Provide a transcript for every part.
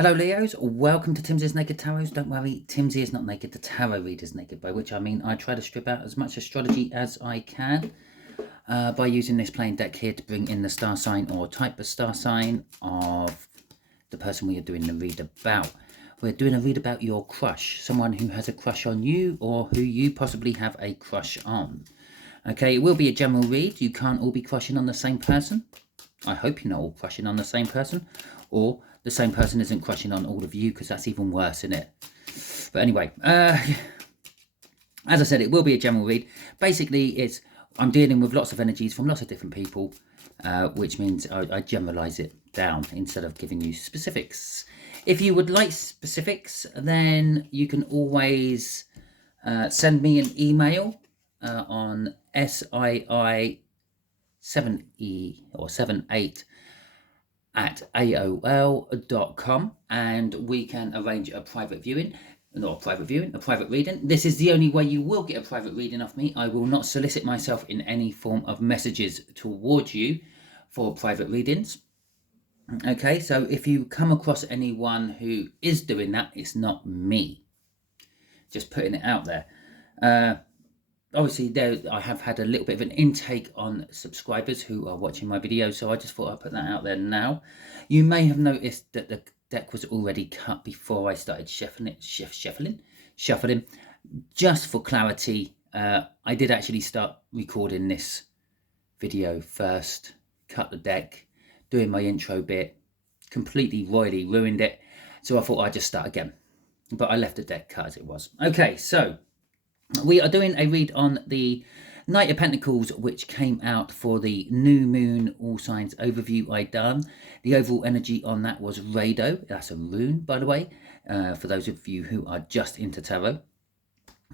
Hello Leos, welcome to Timsy's Naked Tarot. Don't worry, Timsy is not naked, the tarot reader's naked, by which I mean I try to strip out as much astrology as I can by using this plain deck here to bring in the star sign or type of star sign of the person we are doing the read about. We're doing a read about your crush, someone who has a crush on you or who you possibly have a crush on. Okay, it will be a general read. You can't all be crushing on the same person. I hope you're not all crushing on the same person, or the same person isn't crushing on all of you, because that's even worse, isn't it? But anyway, as I said, it will be a general read. Basically, I'm dealing with lots of energies from lots of different people, which means I generalize it down instead of giving you specifics. If you would like specifics, then you can always send me an email on SII7E or 78 at AOL.com, and we can arrange a private viewing. Not a private viewing, a private reading. This is the only way you will get a private reading off me. I will not solicit myself in any form of messages towards you for private readings. Okay, so if you come across anyone who is doing that, it's not me. Just putting it out there. Obviously, I have had a little bit of an intake on subscribers who are watching my videos, so I just thought I'd put that out there now. You may have noticed that the deck was already cut before I started shuffling. Just for clarity, I did actually start recording this video first, cut the deck, doing my intro bit, completely royally ruined it, so I thought I'd just start again. But I left the deck cut as it was. Okay, so we are doing a read on the Knight of Pentacles, which came out for the New Moon All Signs overview I done. The overall energy on that was Rado. That's a rune, by the way, for those of you who are just into tarot.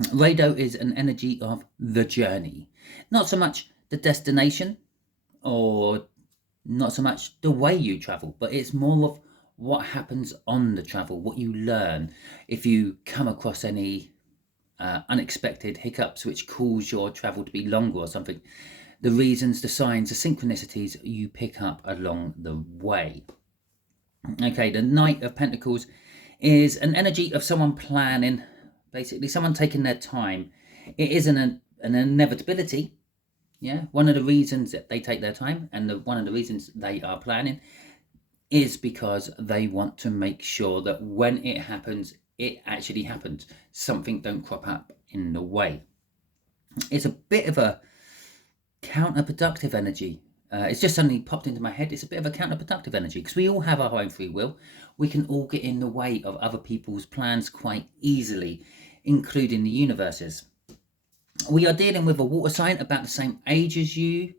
Rado is an energy of the journey. Not so much the destination or not so much the way you travel, but it's more of what happens on the travel, what you learn. If you come across any unexpected hiccups which cause your travel to be longer or something, the reasons, the signs, the synchronicities you pick up along the way. Okay, the Knight of Pentacles is an energy of someone planning, basically someone taking their time. It is an inevitability. Yeah, one of the reasons that they take their time and one of the reasons they are planning is because they want to make sure that when it happens, it actually happens. Something don't crop up in the way. It's a bit of a counterproductive energy. It's just suddenly popped into my head. It's a bit of a counterproductive energy because we all have our own free will. We can all get in the way of other people's plans quite easily, including the universes. We are dealing with a water sign about the same age as you,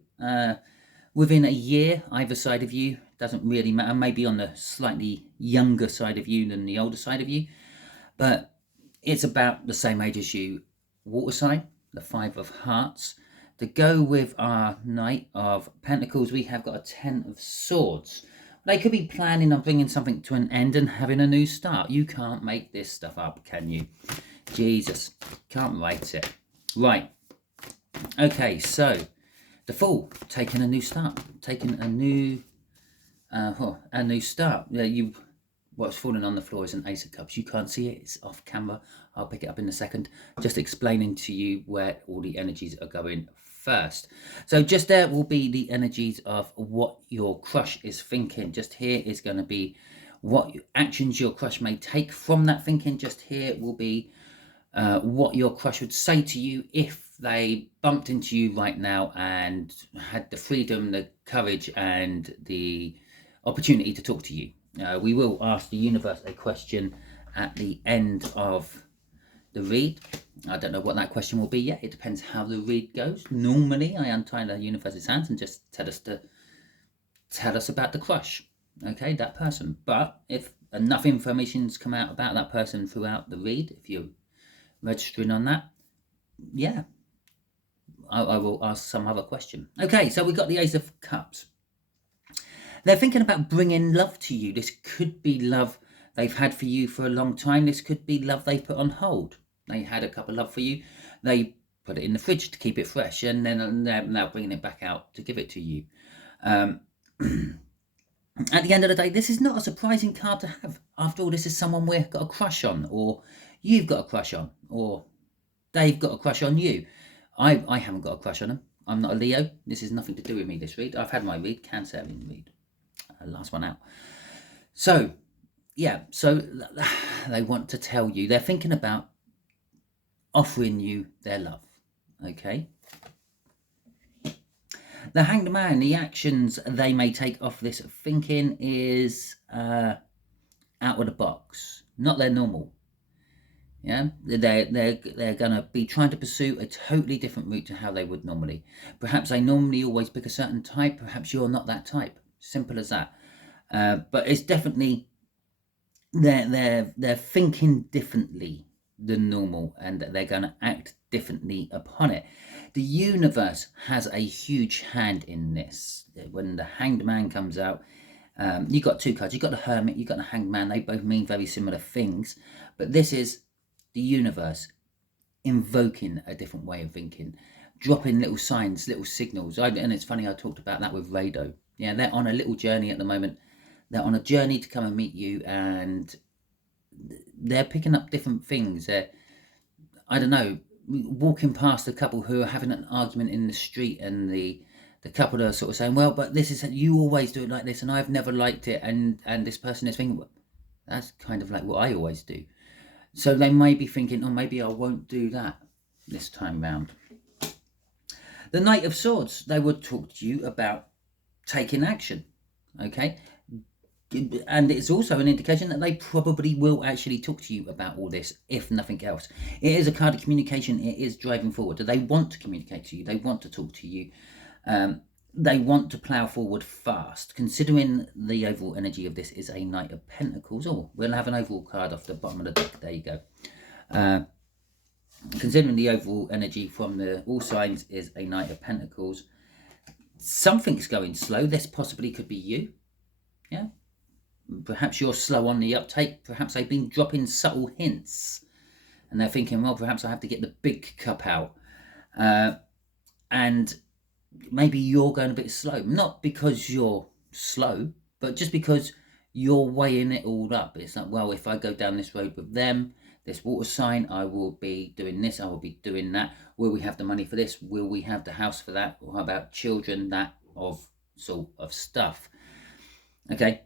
within a year, either side of you. Doesn't really matter. Maybe on the slightly younger side of you than the older side of you. But it's about the same age as you. Water sign, the Five of Hearts. To go with our Knight of Pentacles, we have got a Ten of Swords. They could be planning on bringing something to an end and having a new start. You can't make this stuff up, can you? Jesus, can't write it. Right. Okay, so the Fool, taking a new start, taking a new start. What's falling on the floor is an Ace of Cups. You can't see it, it's off camera. I'll pick it up in a second. Just explaining to you where all the energies are going first. So just there will be the energies of what your crush is thinking. Just here is going to be what actions your crush may take from that thinking. Just here will be what your crush would say to you if they bumped into you right now and had the freedom, the courage, and the opportunity to talk to you. We will ask the universe a question at the end of the read. I don't know what that question will be yet. It depends how the read goes. Normally, I untie the universe's hands and just tell us about the crush. Okay, that person. But if enough information's come out about that person throughout the read, if you're registering on that, yeah, I will ask some other question. Okay, so we got the Ace of Cups. They're thinking about bringing love to you. This could be love they've had for you for a long time. This could be love they put on hold. They had a cup of love for you. They put it in the fridge to keep it fresh, and then they're now bringing it back out to give it to you. At the end of the day, this is not a surprising card to have. After all, this is someone we've got a crush on, or you've got a crush on, or they've got a crush on you. I haven't got a crush on them. I'm not a Leo. This is nothing to do with me, this read. I've had my read, Cancerian read. Last one out. So, yeah, so they want to tell you. They're thinking about offering you their love, okay? The Hanged Man, the actions they may take off this thinking is out of the box, not their normal. Yeah, they're going to be trying to pursue a totally different route to how they would normally. Perhaps they normally always pick a certain type. Perhaps you're not that type. Simple as that. But it's definitely they're thinking differently than normal, and they're going to act differently upon it. The universe has a huge hand in this. When the Hanged Man comes out, you got two cards. You got the Hermit. You got the Hanged Man. They both mean very similar things, but this is the universe invoking a different way of thinking, dropping little signs, little signals. And it's funny, I talked about that with Rado. Yeah, they're on a little journey at the moment. They're on a journey to come and meet you, and they're picking up different things. I don't know, walking past a couple who are having an argument in the street, and the couple are sort of saying, well, but this is, you always do it like this, and I've never liked it, and this person is thinking, well, that's kind of like what I always do. So they may be thinking, oh, maybe I won't do that this time round. The Knight of Swords, they would talk to you about taking action, okay? And it's also an indication that they probably will actually talk to you about all this, if nothing else. It is a card of communication. It is driving forward. They want to communicate to you. They want to talk to you. They want to plough forward fast. Considering the overall energy of this is a Knight of Pentacles. Oh, we'll have an overall card off the bottom of the deck. There you go. Considering the overall energy from the all signs is a Knight of Pentacles, something's going slow. This possibly could be you. Yeah. Perhaps you're slow on the uptake. Perhaps they've been dropping subtle hints, and they're thinking, well, perhaps I have to get the big cup out. And maybe you're going a bit slow, not because you're slow, but just because you're weighing it all up. It's like, well, if I go down this road with them, this water sign, I will be doing this, I will be doing that. Will we have the money for this? Will we have the house for that? Or how about children? That of sort of stuff. Okay.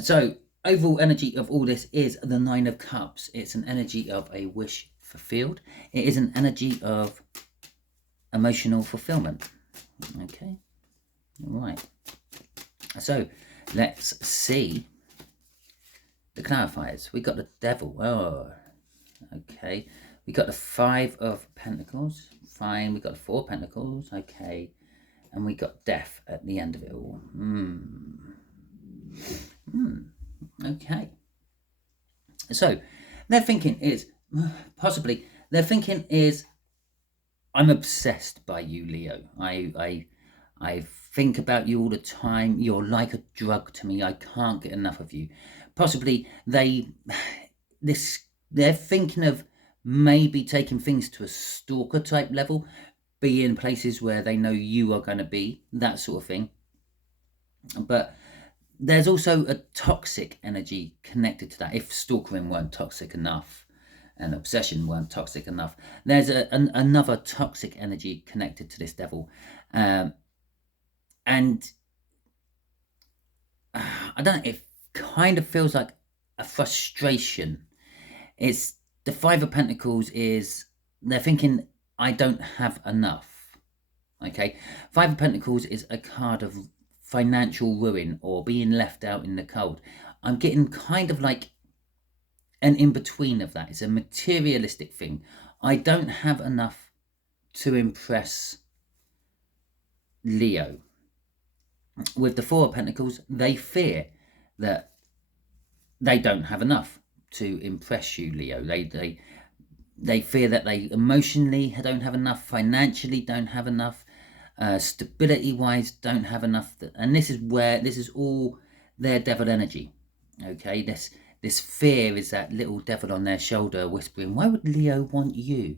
So overall energy of all this is the Nine of Cups. It's an energy of a wish fulfilled. It is an energy of emotional fulfillment. Okay, all right. So let's see the clarifiers. We got the Devil. Oh, okay. We got the Five of Pentacles. Fine. We got the Four of Pentacles. Okay, and we got Death at the end of it all. Okay. So their thinking is possibly I'm obsessed by you, Leo. I think about you all the time. You're like a drug to me. I can't get enough of you. Possibly they're thinking of maybe taking things to a stalker type level, be in places where they know you are going to be, that sort of thing. But there's also a toxic energy connected to that. If stalkering weren't toxic enough, and obsession weren't toxic enough, there's another toxic energy connected to this Devil. And I don't know, it kind of feels like a frustration. It's the Five of Pentacles is, they're thinking, I don't have enough. Okay, Five of Pentacles is a card of financial ruin or being left out in the cold. I'm getting kind of like an in-between of that. It's a materialistic thing. I don't have enough to impress Leo. With the Four of Pentacles, they fear that they don't have enough to impress you, Leo. They fear that they emotionally don't have enough, financially don't have enough, stability-wise don't have enough. And this is all their devil energy. Okay, this fear is that little devil on their shoulder whispering, why would Leo want you?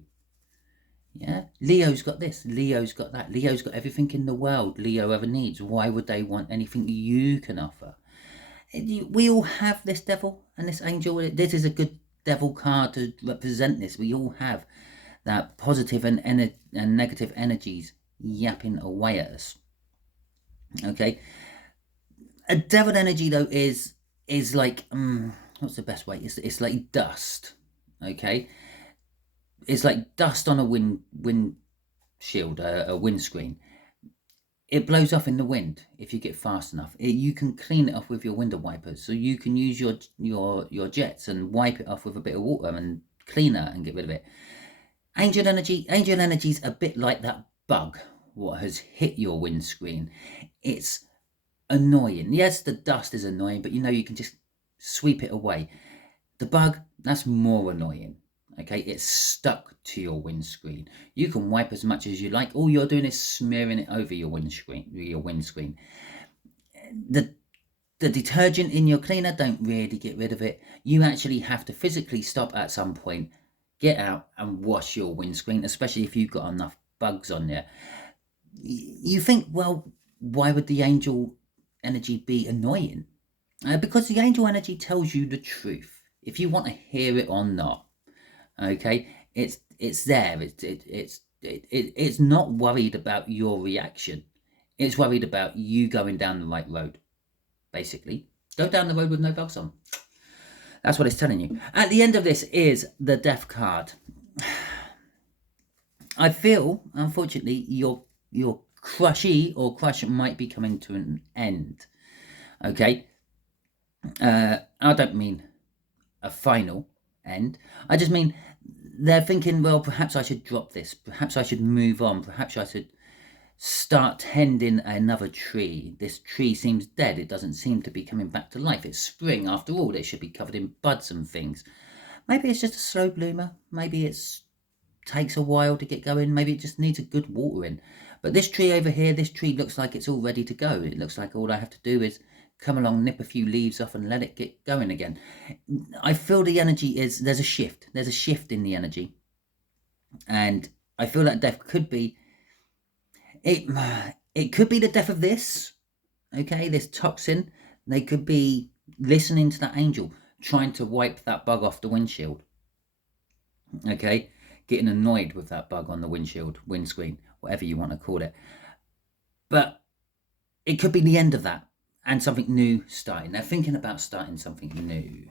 Yeah, Leo's got this, Leo's got that, Leo's got everything in the world Leo ever needs. Why would they want anything you can offer? We all have this devil and this angel. This is a good devil card to represent this. We all have that positive and negative energies yapping away at us. Okay, a devil energy though is like what's the best way? It's like dust. Okay, it's like dust on a windshield, a windscreen. It blows off in the wind if you get fast enough. You can clean it off with your window wipers, so you can use your jets and wipe it off with a bit of water and cleaner and get rid of it. Angel energy's a bit like that bug what has hit your windscreen. It's annoying. Yes, the dust is annoying, but you can just sweep it away. The bug, that's more annoying. Okay, it's stuck to your windscreen. You can wipe as much as you like. All you're doing is smearing it over your windscreen. The detergent in your cleaner don't really get rid of it. You actually have to physically stop at some point, get out and wash your windscreen, especially if you've got enough bugs on there. You think, well, why would the angel energy be annoying? Because the angel energy tells you the truth, if you want to hear it or not. Okay, it's there. It's not worried about your reaction. It's worried about you going down the right road. Basically, go down the road with no bugs on. That's what it's telling you. At the end of this is the death card. I feel, unfortunately, your crushy or crush might be coming to an end. Okay, I don't mean a final end. I just mean they're thinking, well, perhaps I should drop this. Perhaps I should move on. Perhaps I should start tending another tree. This tree seems dead. It doesn't seem to be coming back to life. It's spring after all. It should be covered in buds and things. Maybe it's just a slow bloomer. Maybe it takes a while to get going. Maybe it just needs a good watering. But this tree over here, this tree looks like it's all ready to go. It looks like all I have to do is come along, nip a few leaves off and let it get going again. I feel the energy there's a shift. There's a shift in the energy. And I feel that death could be, it could be the death of this, okay, this toxin. They could be listening to that angel, trying to wipe that bug off the windshield. Okay, getting annoyed with that bug on the windscreen, whatever you want to call it. But it could be the end of that and something new starting. They're thinking about starting something new.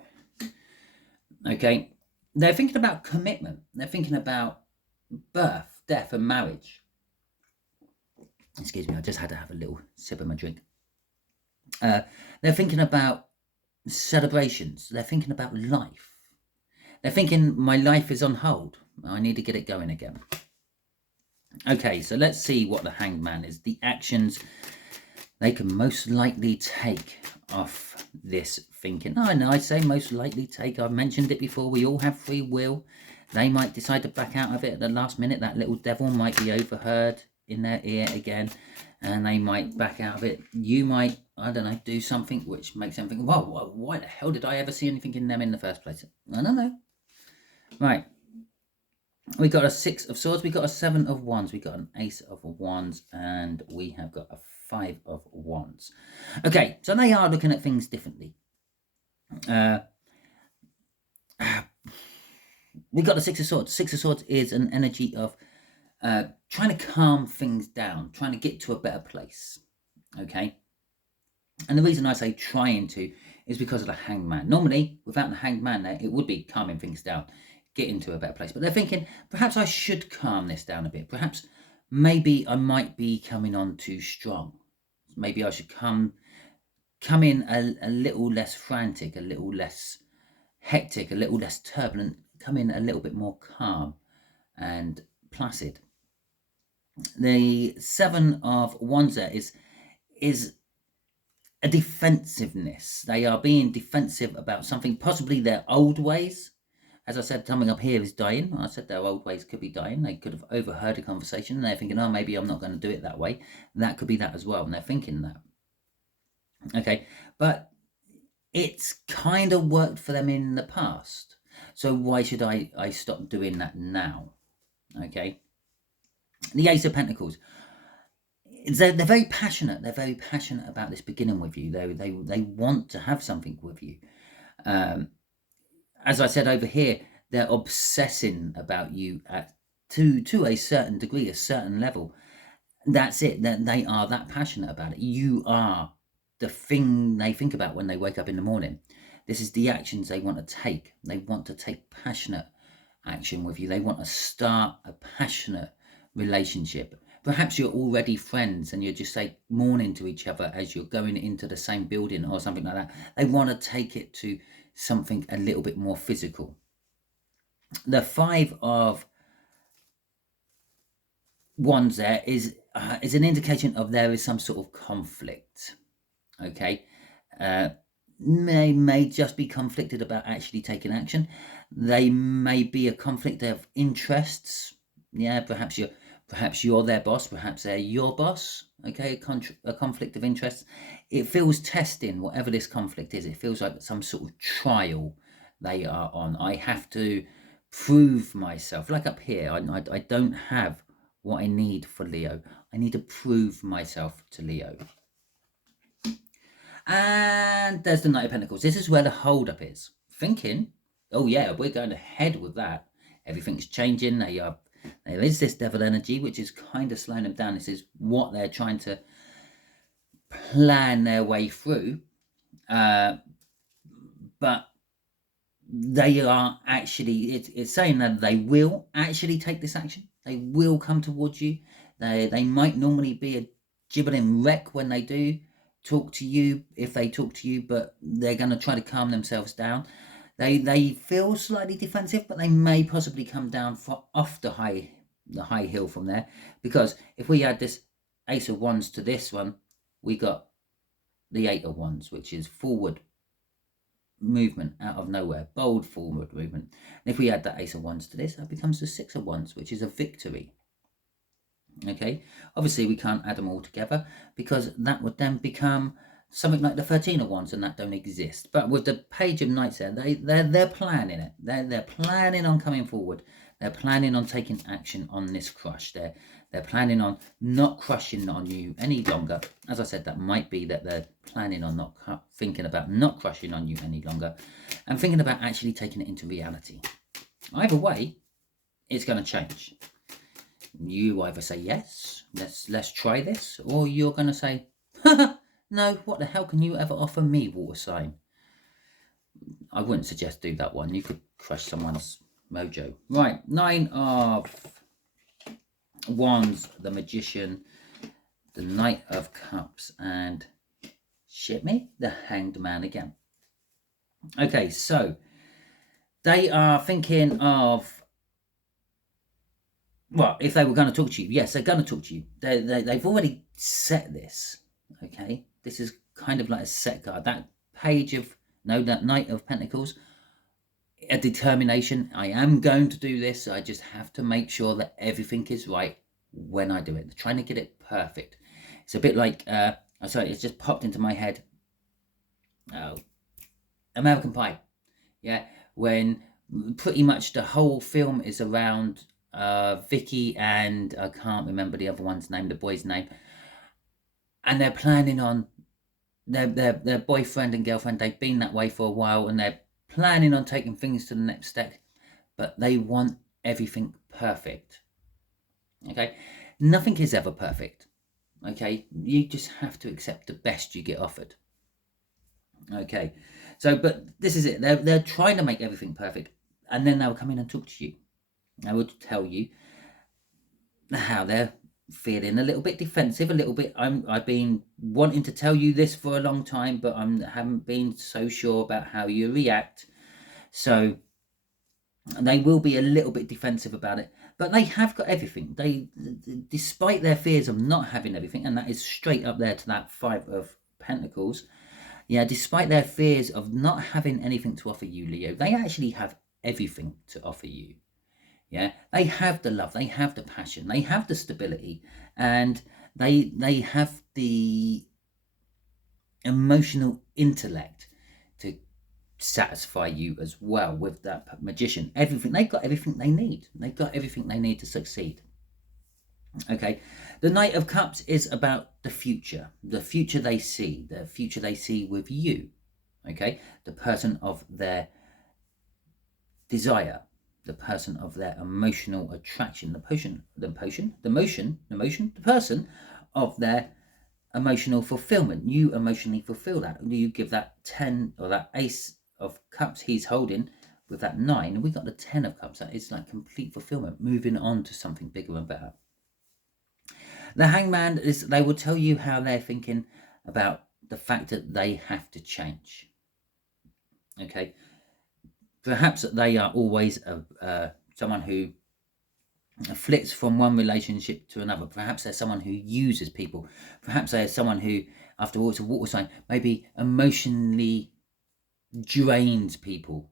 Okay, they're thinking about commitment. They're thinking about birth, death, and marriage. Excuse me, I just had to have a little sip of my drink. They're thinking about celebrations. They're thinking about life. They're thinking, my life is on hold. I need to get it going again. Okay, so let's see what the Hanged Man is. The actions they can most likely take off this thinking. Oh, no, I say most likely take. I've mentioned it before. We all have free will. They might decide to back out of it at the last minute. That little devil might be overheard in their ear again, and they might back out of it. You might, I don't know, do something which makes them think, well, why the hell did I ever see anything in them in the first place? I don't know. Right. We got a 6 of Swords. We got a 7 of Wands. We got an Ace of Wands, and we have got a 5 of Wands. Okay, so they are looking at things differently. We got the 6 of Swords. 6 of Swords is an energy of trying to calm things down, trying to get to a better place. Okay, and the reason I say trying to is because of the Hanged Man. Normally, without the Hanged Man there, it would be calming things down, get into a better place. But they're thinking, perhaps I should calm this down a bit. Perhaps, maybe I might be coming on too strong. Maybe I should come in a little less frantic, a little less hectic, a little less turbulent, come in a little bit more calm and placid. The 7 of Wands there is a defensiveness. They are being defensive about something, possibly their old ways. As I said, coming up here is dying. I said their old ways could be dying. They could have overheard a conversation and they're thinking, oh, maybe I'm not going to do it that way. That could be that as well. And they're thinking that. Okay, but it's kind of worked for them in the past. So why should I stop doing that now? Okay. The Ace of Pentacles. They're very passionate. They're very passionate about this beginning with you. They want to have something with you. As I said over here, they're obsessing about you to a certain degree, a certain level. That's it. That they are that passionate about it. You are the thing they think about when they wake up in the morning. This is the actions they want to take. They want to take passionate action with you. They want to start a passionate relationship. Perhaps you're already friends and you're just say morning to each other as you're going into the same building or something like that. They want to take it to something a little bit more physical. The Five of Wands there is an indication of there is some sort of conflict. Okay, may just be conflicted about actually taking action. They may be a conflict of interests. Yeah, perhaps you're their boss, perhaps they're your boss. Okay, a conflict of interests. It feels testing, whatever this conflict is. It feels like some sort of trial they are on. I have to prove myself. Like up here, I don't have what I need for Leo. I need to prove myself to Leo. And there's the Knight of Pentacles. This is where the hold-up is. Thinking, oh yeah, we're going ahead with that. Everything's changing. There is this devil energy, which is kind of slowing them down. This is what they're trying to plan their way through. But they are actually, it's saying that they will actually take this action. They will come towards you. They might normally be a gibbering wreck when they do talk to you, if they talk to you, but they're going to try to calm themselves down. They feel slightly defensive, but they may possibly come down off the high hill from there. Because if we add this Ace of Wands to this one, we got the Eight of Wands, which is forward movement out of nowhere, bold forward movement. And if we add that Ace of Wands to this, that becomes the Six of Wands, which is a victory. Okay, obviously we can't add them all together because that would then become something like the 13 of Wands, and that don't exist. But with the Page of Knights there, they're planning it. They're planning on coming forward. They're planning on taking action on this crush. They're planning on not crushing on you any longer. As I said, that might be that they're planning on thinking about not crushing on you any longer, and thinking about actually taking it into reality. Either way, it's going to change. You either say yes, let's try this, or you're going to say, no, what the hell can you ever offer me, water sign? I wouldn't suggest do that one. You could crush someone's mojo. Right, Nine of Wands, the Magician, the Knight of Cups, and shit me, the Hanged Man again. Okay, so they are thinking of, well, if they were going to talk to you, yes, they're going to talk to you. They've already set this, okay? This is kind of like a set card. That Knight of Pentacles, a determination. I am going to do this. I just have to make sure that everything is right when I do it. They're trying to get it perfect. It's a bit like, sorry, it's just popped into my head. Oh, American Pie. Yeah, when pretty much the whole film is around Vicky and I can't remember the other one's name, the boy's name, and they're planning on their boyfriend and girlfriend. They've been that way for a while, and they're planning on taking things to the next step, but they want everything perfect. Okay, nothing is ever perfect. Okay, you just have to accept the best you get offered. Okay, so but this is it. They're trying to make everything perfect, and then they'll come in and talk to you. I would tell you how they're feeling a little bit defensive, a little bit. I've been wanting to tell you this for a long time, but I haven't been so sure about how you react. So they will be a little bit defensive about it, but they have got everything. Despite their fears of not having everything, and that is straight up there to that Five of Pentacles. Yeah, despite their fears of not having anything to offer you, Leo, they actually have everything to offer you. Yeah, they have the love, they have the passion, they have the stability, and they have the emotional intellect to satisfy you as well with that Magician. Everything, they've got everything they need. They've got everything they need to succeed. Okay, the Knight of Cups is about the future they see, with you. Okay, the person of their desire, the person of their emotional attraction, the person of their emotional fulfillment. You emotionally fulfill that. You give that 10 or that Ace of Cups he's holding with that 9, and we got the 10 of Cups. That is like complete fulfillment, moving on to something bigger and better. The Hangman is, they will tell you how they're thinking about the fact that they have to change. Okay, perhaps they are always someone who flits from one relationship to another. Perhaps they're someone who uses people. Perhaps they're someone who, after all, it's a water sign, maybe emotionally drains people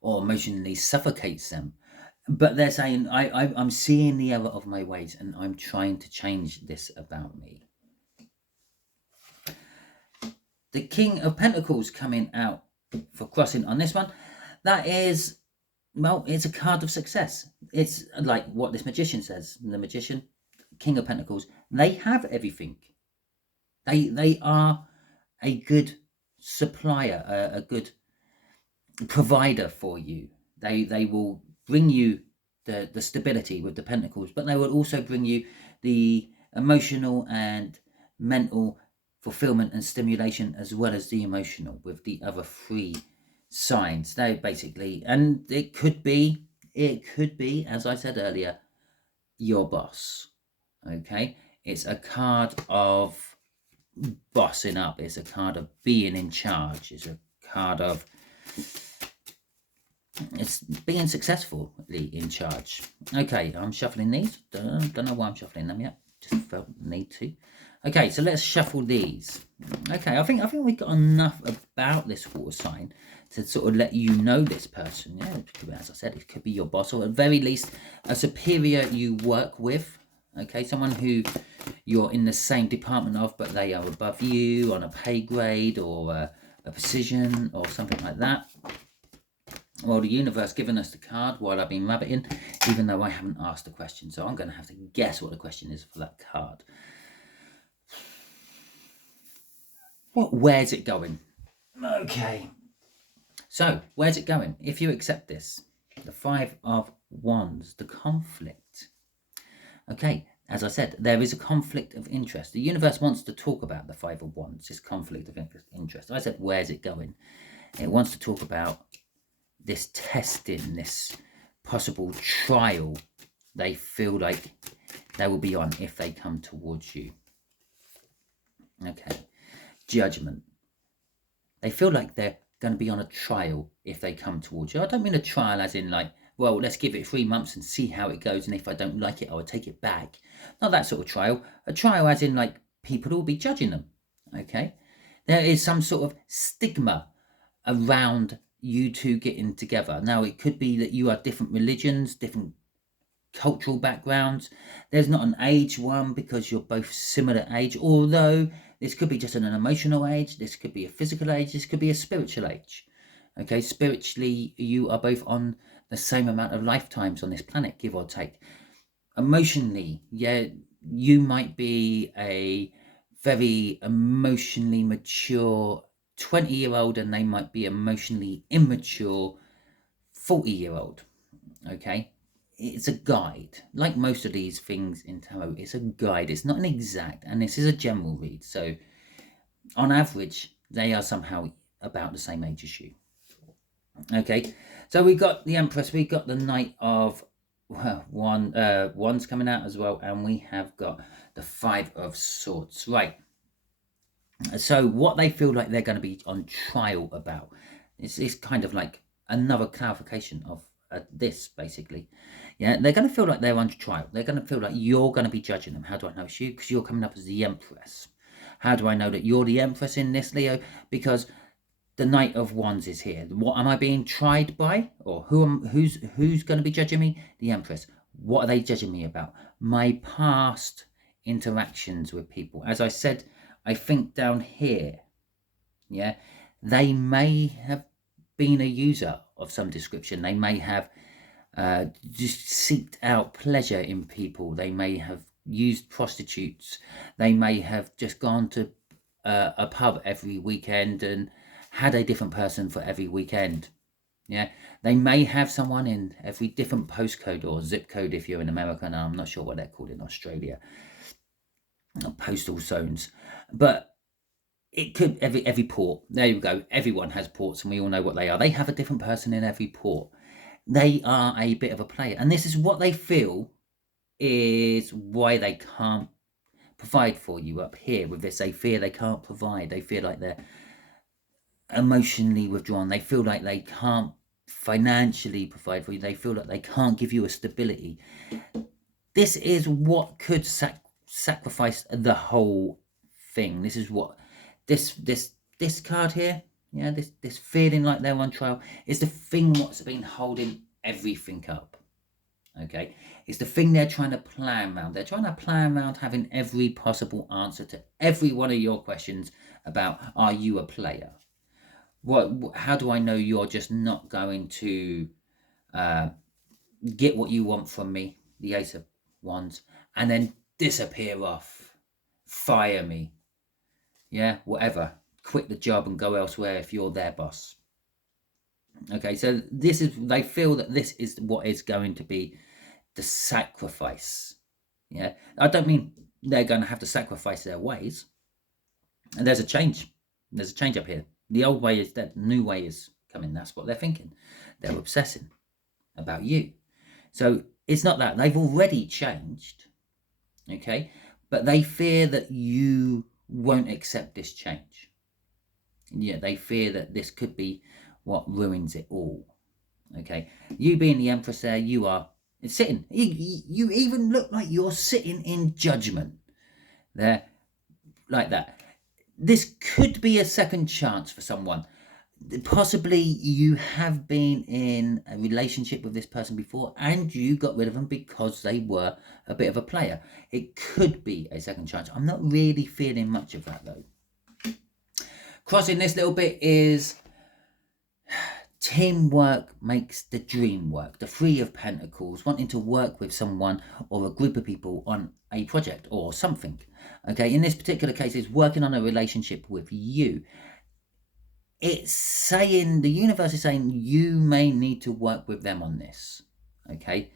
or emotionally suffocates them. But they're saying, I'm seeing the error of my ways and I'm trying to change this about me. The King of Pentacles coming out for crossing on this one. That is, well, it's a card of success. It's like what this magician says. The magician, King of Pentacles, they have everything. They are a good supplier, a good provider for you. They will bring you the stability with the Pentacles, but they will also bring you the emotional and mental fulfillment and stimulation, as well as the emotional with the other 3 signs. They basically, and it could be, as I said earlier, your boss. Okay, it's a card of bossing up. It's a card of being in charge. It's a card of being successfully in charge. Okay, I'm shuffling these. Don't know why I'm shuffling them yet. Just felt the need to. Okay, so let's shuffle these. Okay, I think we've got enough about this water sign to sort of let you know this person. Yeah, as I said, it could be your boss, or at very least a superior you work with. Okay, someone who you're in the same department of, but they are above you on a pay grade or a position or something like that. Well, the universe given us the card while I've been rabbiting, even though I haven't asked the question. So I'm going to have to guess what the question is for that card. Where's it going? Okay. So, where's it going? If you accept this, the 5 of Wands, the conflict. Okay, as I said, there is a conflict of interest. The universe wants to talk about the 5 of Wands, this conflict of interest. I said, where's it going? It wants to talk about this testing, this possible trial they feel like they will be on if they come towards you. Okay, judgment. They feel like they're going to be on a trial if they come towards you. I don't mean a trial as in like, well, let's give it 3 months and see how it goes, and if I don't like it, I will take it back. Not that sort of trial. A trial as in like people will be judging them. Okay, there is some sort of stigma around you two getting together. Now, it could be that you are different religions, different cultural backgrounds. There's not an age one because you're both similar age, although this could be just an emotional age, this could be a physical age, this could be a spiritual age. Okay, spiritually, you are both on the same amount of lifetimes on this planet, give or take. Emotionally, yeah, you might be a very emotionally mature 20-year-old and they might be emotionally immature 40-year-old. Okay, it's a guide. Like most of these things in tarot, it's a guide. It's not an exact, and this is a general read. So on average, they are somehow about the same age as you. Okay, so we got the Empress, we got the Knight of Wands coming out as well, and we have got the 5 of Swords. Right. So what they feel like they're going to be on trial about is kind of like another clarification of this, basically. Yeah, they're going to feel like they're on trial. They're going to feel like you're going to be judging them. How do I know it's you? Because you're coming up as the Empress. How do I know that you're the Empress in this, Leo? Because the Knight of Wands is here. What am I being tried by? Or who's going to be judging me? The Empress. What are they judging me about? My past interactions with people. As I said, I think down here, yeah, they may have been a user of some description. They may have just seeked out pleasure in people. They may have used prostitutes. They may have just gone to a pub every weekend and had a different person for every weekend. Yeah, they may have someone in every different postcode or zip code if you're in America. And I'm not sure what they're called in Australia, postal zones, but it could every port. There you go. Everyone has ports, and we all know what they are. They have a different person in every port. They are a bit of a player, and this is what they feel is why they can't provide for you up here with this. They fear they can't provide. They feel like they're emotionally withdrawn. They feel like they can't financially provide for you. They feel like they can't give you a stability. This is what could sacrifice the whole thing. This is what this card here, yeah, this feeling like they're on trial is the thing what's been holding everything up. Okay, it's the thing they're trying to plan around. They're trying to plan around having every possible answer to every one of your questions about, are you a player? How do I know you're just not going to get what you want from me, the Ace of Wands, and then disappear off, fire me, yeah, whatever, quit the job and go elsewhere if you're their boss. Okay, so they feel that this is what is going to be the sacrifice. Yeah, I don't mean they're going to have to sacrifice their ways. And there's a change up here. The old way is dead, new way is coming. That's what they're thinking. They're obsessing about you. So it's not that they've already changed, okay, but they fear that you won't accept this change. Yeah, they fear that this could be what ruins it all. Okay, you being the Empress there, you are sitting. You even look like you're sitting in judgment there, like that. This could be a second chance for someone. Possibly you have been in a relationship with this person before and you got rid of them because they were a bit of a player. It could be a second chance. I'm not really feeling much of that though. Crossing this little bit is teamwork makes the dream work. The Three of Pentacles, wanting to work with someone or a group of people on a project or something. Okay, in this particular case, it's working on a relationship with you. It's saying, the universe is saying, you may need to work with them on this. Okay,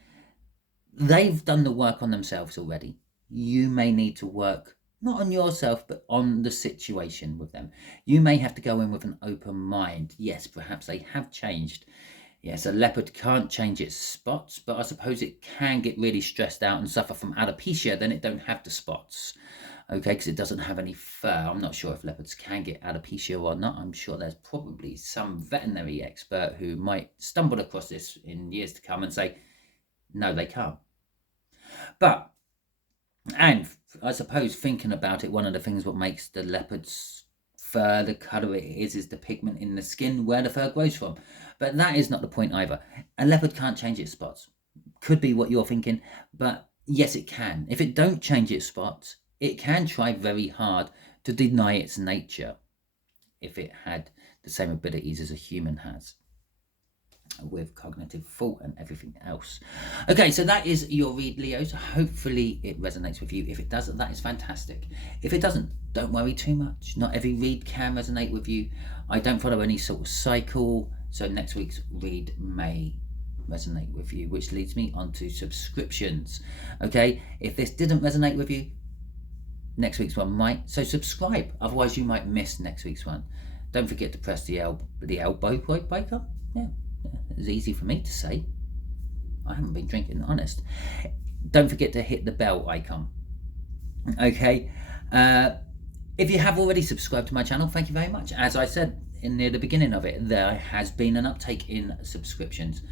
they've done the work on themselves already. You may need to work not on yourself, but on the situation with them. You may have to go in with an open mind. Yes, perhaps they have changed. Yes, a leopard can't change its spots, but I suppose it can get really stressed out and suffer from alopecia, then it don't have the spots. Okay, because it doesn't have any fur. I'm not sure if leopards can get alopecia or not. I'm sure there's probably some veterinary expert who might stumble across this in years to come and say, no, they can't. But, and I suppose thinking about it, one of the things what makes the leopard's fur the colour it is the pigment in the skin where the fur grows from. But that is not the point either. A leopard can't change its spots. Could be what you're thinking, but yes, it can. If it don't change its spots, it can try very hard to deny its nature if it had the same abilities as a human has with cognitive thought and everything else. Okay, so that is your read, Leos. Hopefully it resonates with you. If it doesn't, that is fantastic. If it doesn't, don't worry too much. Not every read can resonate with you. I don't follow any sort of cycle, so next week's read may resonate with you, which leads me on to subscriptions. Okay, if this didn't resonate with you, next week's one might, so subscribe, otherwise you might miss next week's one. Don't forget to press the elbow icon. Yeah, it's easy for me to say. I haven't been drinking, honest. Don't forget to hit the bell icon. Okay, if you have already subscribed to my channel, thank you very much. As I said in the beginning of it, there has been an uptake in subscriptions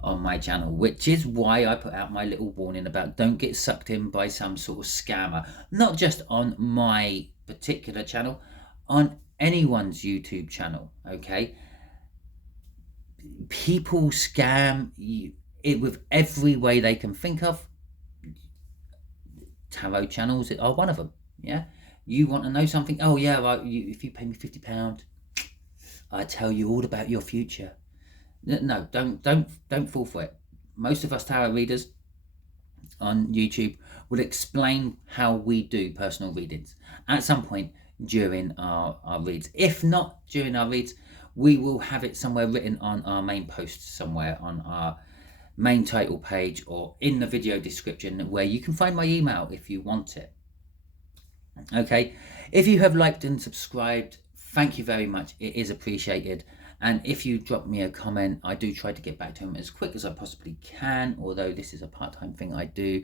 on my channel, which is why I put out my little warning about don't get sucked in by some sort of scammer, not just on my particular channel, on anyone's YouTube channel. Okay, people scam you with every way they can think of. Tarot channels are one of them. Yeah, you want to know something? Oh yeah, right, if you pay me £50, I tell you all about your future. No, don't fall for it. Most of us tarot readers, on YouTube will explain how we do personal readings at some point during our reads. If not during our reads, we will have it somewhere written on our main post, somewhere on our main title page or in the video description, where you can find my email if you want it. Okay, if you have liked and subscribed, thank you very much. It is appreciated. And if you drop me a comment, I do try to get back to them as quick as I possibly can, although this is a part-time thing I do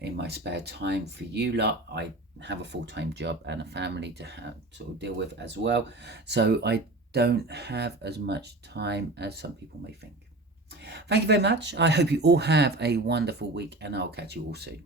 in my spare time for you lot. I have a full-time job and a family to sort of deal with as well, so I don't have as much time as some people may think. Thank you very much. I hope you all have a wonderful week, and I'll catch you all soon.